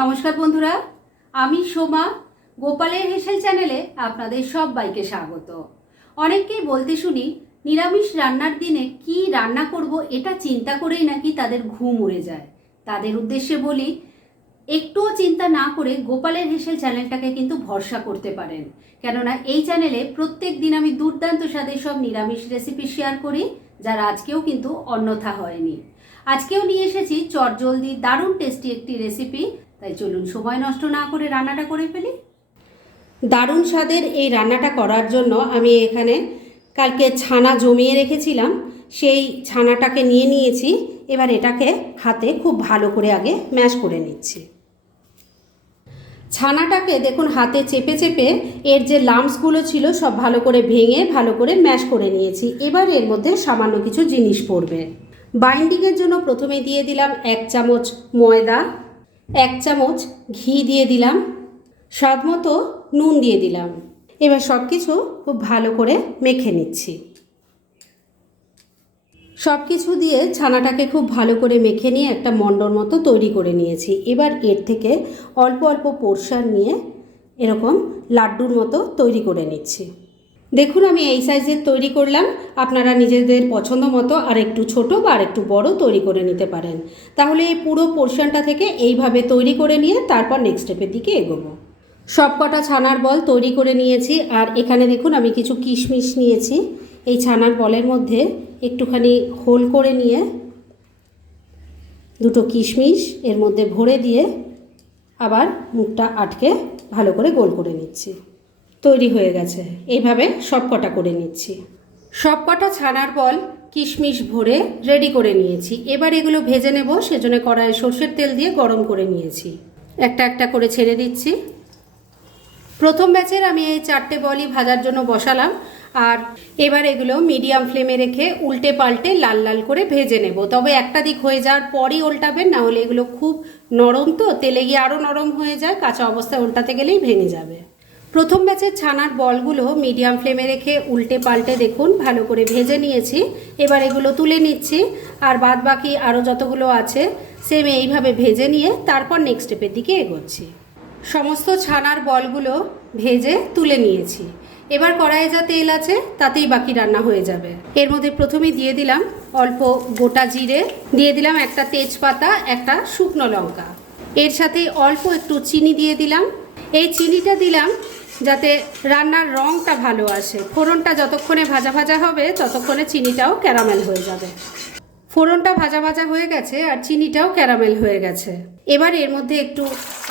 নমস্কার বন্ধুরা, আমি সোমা। গোপালের হেসেল চ্যানেলে আপনাদের সবাইকে স্বাগত। অনেককেই বলতে শুনি নিরামিষ রান্নার দিনে কি রান্না করব এটা চিন্তা করেই নাকি তাদের ঘুম উড়ে যায়। তাদের উদ্দেশ্যে বলি, একটুও চিন্তা না করে গোপালের হেসেল চ্যানেলটাকে কিন্তু ভরসা করতে পারেন। কেননা এই চ্যানেলে প্রত্যেক দিন আমি দুর্দান্ত স্বাদের সব নিরামিষ রেসিপি শেয়ার করি, যার আজকেও কিন্তু অন্যথা হয়নি। আজকেও নিয়ে এসেছি চটজলদি দারুণ টেস্টি একটি রেসিপি। তাই চলুন সময় নষ্ট না করে রান্নাটা করে ফেলি। দারুণ স্বাদের এই রান্নাটা করার জন্য আমি এখানে কালকে ছানা জমিয়ে রেখেছিলাম, সেই ছানাটাকে নিয়ে নিয়েছি। এবার এটাকে হাতে খুব ভালো করে আগে ম্যাশ করে নিচ্ছি। ছানাটাকে দেখুন হাতে চেপে চেপে এর যে লাম্পসগুলো ছিল সব ভালো করে ভেঙে ভালো করে ম্যাশ করে নিয়েছি। এবার এর মধ্যে সামান্য কিছু জিনিস পড়বে। বাইন্ডিংয়ের জন্য প্রথমে দিয়ে দিলাম 1 চামচ ময়দা, 1 চামচ ঘি দিয়ে দিলাম, স্বাদ মতো নুন দিয়ে দিলাম। এবার সব কিছু খুব ভালো করে মেখে নিচ্ছি। সব কিছু দিয়ে ছানাটাকে খুব ভালো করে মেখে নিয়ে একটা মণ্ডর মতো তৈরি করে নিয়েছি। এবার এর থেকে অল্প অল্প পোর্শন নিয়ে এরকম লাড্ডুর মতো তৈরি করে নিচ্ছি। দেখুন আমি এই সাইজের তৈরি করলাম, আপনারা নিজেদের পছন্দ মতো আর একটু ছোটো বা আর একটু বড় তৈরি করে নিতে পারেন। তাহলে এই পুরো পোর্শনটা থেকে এইভাবে তৈরি করে নিয়ে তারপর নেক্সট স্টেপের দিকে এগোবো। সব কটা ছানার বল তৈরি করে নিয়েছি। আর এখানে দেখুন আমি কিছু কিশমিশ নিয়েছি। এই ছানার বলের মধ্যে একটুখানি হোল করে নিয়ে দুটো কিশমিশ এর মধ্যে ভরে দিয়ে আবার মুখটা আটকে ভালো করে গোল করে নিচ্ছি। তৈরি হয়ে গেছে। এইভাবে সব কটা করে নিচ্ছি। সব কটা ছানার বল কিশমিশ ভরে রেডি করে নিয়েছি। এবার এগুলো ভেজে নেব, সেজন্য কড়াইয়ে সর্ষের তেল দিয়ে গরম করে নিয়েছি। একটা একটা করে ছেড়ে দিচ্ছি। প্রথম ব্যাচের আমি এই 4টে বলই ভাজার জন্য বসালাম। আর এবার এগুলো মিডিয়াম ফ্লেমে রেখে উল্টে পাল্টে লাল লাল করে ভেজে নেব। তবে একটা দিক হয়ে যাওয়ার পরই উল্টাবেন, না হলে এগুলো খুব নরম, তো তেলে গিয়ে আরও নরম হয়ে যায়। কাঁচা অবস্থায় উল্টাতে গেলেই ভেঙে যাবে। প্রথম ব্যাচের ছানার বলগুলো মিডিয়াম ফ্লেমে রেখে উল্টে পাল্টে দেখুন ভালো করে ভেজে নিয়েছি। এবার এগুলো তুলে নিচ্ছি। আর বাদ বাকি আরও যতগুলো আছে সেম এইভাবে ভেজে নিয়ে তারপর নেক্সট স্টেপের দিকে এগোচ্ছি। সমস্ত ছানার বলগুলো ভেজে তুলে নিয়েছি। এবার কড়াইয়ে যা তেল আছে তাতেই বাকি রান্না হয়ে যাবে। এর মধ্যে প্রথমে দিয়ে দিলাম অল্প গোটা জিরে, দিয়ে দিলাম একটা তেজপাতা, একটা শুকনো লঙ্কা। এর সাথে অল্প একটু চিনি দিয়ে দিলাম। এই চিনিটা দিলাম যাতে রান্নার রঙটা ভালো আসে। ফোড়নটা যতক্ষণে ভাজা ভাজা হবে ততক্ষণে চিনিটাও ক্যারামেল হয়ে যাবে। ফোড়নটা ভাজা ভাজা হয়ে গেছে আর চিনিটাও ক্যারামেল হয়ে গেছে। এবার এর মধ্যে একটু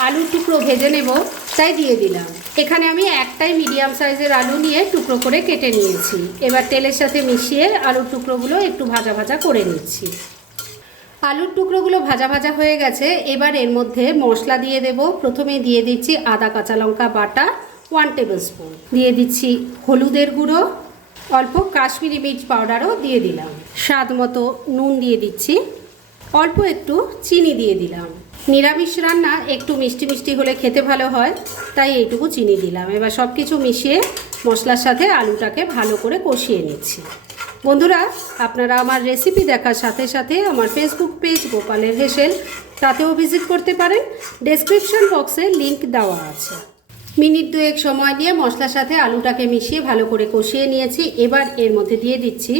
আলুর টুকরো ভেজে নেব, তাই দিয়ে দিলাম। এখানে আমি একটাই মিডিয়াম সাইজের আলু নিয়ে টুকরো করে কেটে নিয়েছি। এবার তেলের সাথে মিশিয়ে আলুর টুকরোগুলো একটু ভাজা ভাজা করে নিচ্ছি। আলুর টুকরোগুলো ভাজা ভাজা হয়ে গেছে। এবার এর মধ্যে মশলা দিয়ে দেব। প্রথমে দিয়ে দিচ্ছি আদা কাঁচা লঙ্কা বাটা 1 টেবিল স্পুন, দিয়ে দিচ্ছি হলুদের গুঁড়ো, অল্প কাশ্মীরি মির্চ পাউডারও দিয়ে দিলাম, স্বাদ মতো নুন দিয়ে দিচ্ছি, অল্প একটু চিনি দিয়ে দিলাম। নিরামিষ রান্না একটু মিষ্টি মিষ্টি হলে খেতে ভালো হয়, তাই এইটুকু চিনি দিলাম। এবার সব কিছু মিশিয়ে মশলার সাথে আলুটাকে ভালো করে কষিয়ে নিচ্ছি। বন্ধুরা, আপনারা আমার রেসিপি দেখার সাথে সাথে আমার ফেসবুক পেজ গোপালের হেসেল, তাতেও ভিজিট করতে পারেন। ডেসক্রিপশন বক্সে লিংক দেওয়া আছে। মিনিট 2 সময় দিয়ে মশলার সাথে আলুটাকে মিশিয়ে ভালো করে কষিয়ে নিয়েছি। এবার এর মধ্যে দিয়ে দিচ্ছি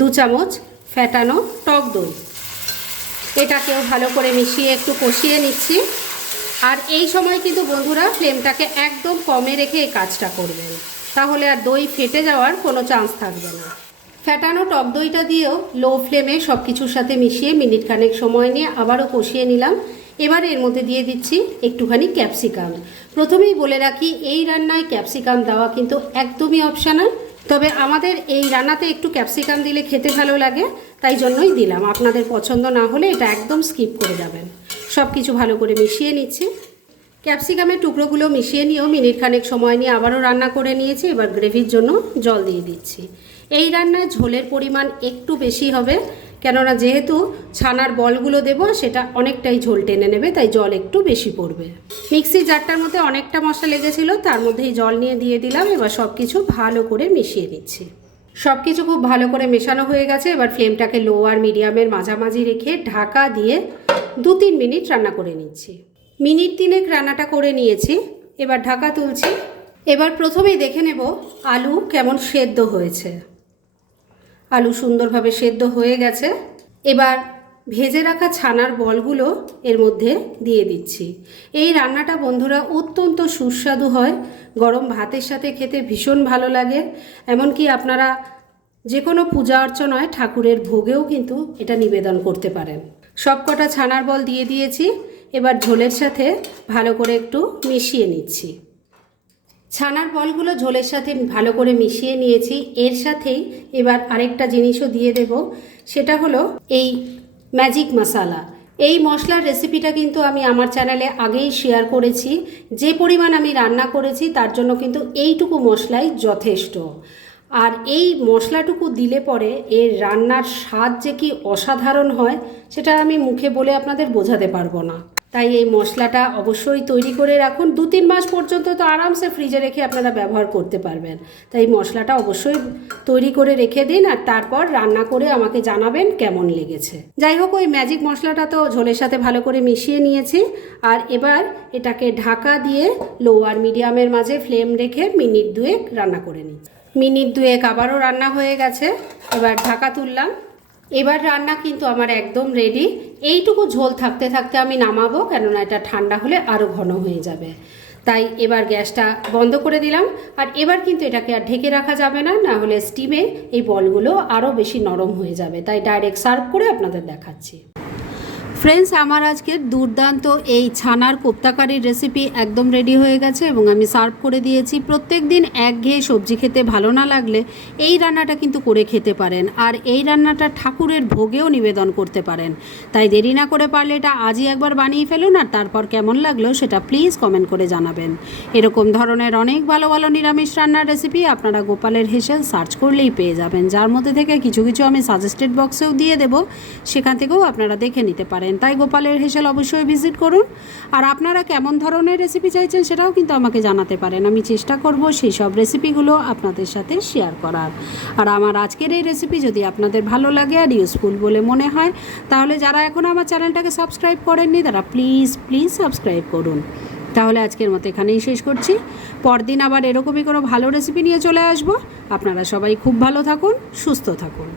2 চামচ ফ্যাটানো টক দই। এটাকেও ভালো করে মিশিয়ে একটু কষিয়ে নিচ্ছি। আর এই সময় কিন্তু বন্ধুরা ফ্লেমটাকে একদম কমে রেখে এই কাজটা করবেন, তাহলে আর দই ফেটে যাওয়ার কোনো চান্স থাকবে না। ফ্যাটানো টক দইটা দিয়েও লো ফ্লেমে সব কিছুর সাথে মিশিয়ে মিনিট খানেক সময় নিয়ে আবারও কষিয়ে নিলাম। এবার এর মধ্যে দিয়ে দিচ্ছি একটুখানি ক্যাপসিকাম। প্রথমেই বলে রাখি, এই রান্নায় ক্যাপসিকাম দেওয়া কিন্তু একদমই অপশনাল, তবে আমাদের এই রান্নাতে একটু ক্যাপসিকাম দিলে খেতে ভালো লাগে, তাই জন্যই দিলাম। আপনাদের পছন্দ না হলে এটা একদম স্কিপ করে যাবেন। সব কিছু ভালো করে মিশিয়ে নিচ্ছি। ক্যাপসিকামের টুকরোগুলো মিশিয়ে নিয়েও মিনিট খানেক সময় নিয়ে আবারও রান্না করে নিয়েছি। এবার গ্রেভির জন্য জল দিয়ে দিচ্ছি। এই রান্নায় ঝোলের পরিমাণ একটু বেশি হবে, কেননা যেহেতু ছানার বলগুলো দেব সেটা অনেকটাই ঝোল টেনে নেবে, তাই জল একটু বেশি পড়বে। মিক্সি জারটার মধ্যে অনেকটা মশলা লেগেছিল, তার মধ্যেই জল নিয়ে দিয়ে দিলাম। এবার সব কিছু ভালো করে মিশিয়ে নিচ্ছি। সব কিছু খুব ভালো করে মেশানো হয়ে গেছে। এবার ফ্লেমটাকে লো আর মিডিয়ামের মাঝামাঝি রেখে ঢাকা দিয়ে 2-3 মিনিট রান্না করে নিচ্ছি। মিনিট 3 রান্নাটা করে নিয়েছি। এবার ঢাকা তুলছি। এবার প্রথমেই দেখে নেব আলু কেমন সেদ্ধ হয়েছে। আলু সুন্দরভাবে সেদ্ধ হয়ে গেছে। এবার ভেজে রাখা ছানার বলগুলো এর মধ্যে দিয়ে দিচ্ছি। এই রান্নাটা বন্ধুরা অত্যন্ত সুস্বাদু হয়, গরম ভাতের সাথে খেতে ভীষণ ভালো লাগে। এমনকি আপনারা যে কোনো পূজা অর্চনায় ঠাকুরের ভোগেও কিন্তু এটা নিবেদন করতে পারেন। সব কটা ছানার বল দিয়ে দিয়েছি। এবার ঝোলের সাথে ভালো করে একটু মিশিয়ে নিচ্ছি। ছানার বলগুলো ঝোলের সাথে ভালো করে মিশিয়ে নিয়েছি। এর সাথেই এবার আরেকটা জিনিসও দিয়ে দেব, সেটা হলো এই ম্যাজিক মশলা। এই মশলার রেসিপিটা কিন্তু আমি আমার চ্যানেলে আগেই শেয়ার করেছি। যে পরিমাণ আমি রান্না করেছি তার জন্য কিন্তু এইটুকু মশলাই যথেষ্ট। আর এই মশলাটুকু দিলে পরে এর রান্নার স্বাদ যে কি অসাধারণ হয় সেটা আমি মুখে বলে আপনাদের বোঝাতে পারবো না। তাই এই মশলাটা অবশ্যই তৈরি করে রাখুন। 2-3 মাস পর্যন্ত তো আরামসে ফ্রিজে রেখে আপনারা ব্যবহার করতে পারবেন। তাই মশলাটা অবশ্যই তৈরি করে রেখে দিন, আর তারপর রান্না করে আমাকে জানাবেন কেমন লেগেছে। যাই হোক, ওই ম্যাজিক মশলাটা তো ঝোলের সাথে ভালো করে মিশিয়ে নিয়েছি। আর এবার এটাকে ঢাকা দিয়ে লো আর মিডিয়ামের মাঝে ফ্লেম রেখে মিনিট 2 রান্না করে নিচ্ছি। মিনিট 2 আবারও রান্না হয়ে গেছে। এবার ঢাকা তুললাম। এবার রান্না কিন্তু আমার একদম রেডি। এইটুকু ঝোল থাকতে থাকতে আমি নামাবো, কেননা এটা ঠান্ডা হলে আরও ঘন হয়ে যাবে। তাই এবার গ্যাসটা বন্ধ করে দিলাম। আর এবার কিন্তু এটাকে আর ঢেকে রাখা যাবে না, না হলে স্টিমে এই বলগুলো আরও বেশি নরম হয়ে যাবে। তাই ডাইরেক্ট সার্ভ করে আপনাদের দেখাচ্ছি। ফ্রেন্ডস, আমার আজকের দুর্দান্ত এই ছানার কোপ্তাকারির রেসিপি একদম রেডি হয়ে গেছে এবং আমি সার্ভ করে দিয়েছি। প্রত্যেক দিন একঘেয়ে সবজি খেতে ভালো না লাগলে এই রান্নাটা কিন্তু করে খেতে পারেন, আর এই রান্নাটা ঠাকুরের ভোগেও নিবেদন করতে পারেন। তাই দেরি না করে পারলে এটা আজই একবার বানিয়ে ফেলুন, আর তারপর কেমন লাগলো সেটা প্লিজ কমেন্ট করে জানাবেন। এরকম ধরনের অনেক ভালো ভালো নিরামিষ রান্নার রেসিপি আপনারা গোপালের হেসেল সার্চ করলেই পেয়ে যাবেন, যার মধ্যে থেকে কিছু কিছু আমি সাজেস্টেড বক্সেও দিয়ে দেব, সেখান থেকেও আপনারা দেখে নিতে পারেন। তাই গোপালের হেসেল অবশ্যই ভিজিট করুন। আর আপনারা কেমন ধরনের রেসিপি চাইছেন সেটাও কিন্তু আমাকে জানাতে পারেন। আমি চেষ্টা করব সেই সব রেসিপিগুলো আপনাদের সাথে শেয়ার করার। আর আমার আজকের এই রেসিপি যদি আপনাদের ভালো লাগে আর ইউজফুল বলে মনে হয়, তাহলে যারা এখনও আমার চ্যানেলটাকে সাবস্ক্রাইব করেননি তারা প্লিজ সাবস্ক্রাইব করুন। তাহলে আজকের মতো এখানেই শেষ করছি। পরদিন আবার এরকমই কোনো ভালো রেসিপি নিয়ে চলে আসবো। আপনারা সবাই খুব ভালো থাকুন, সুস্থ থাকুন।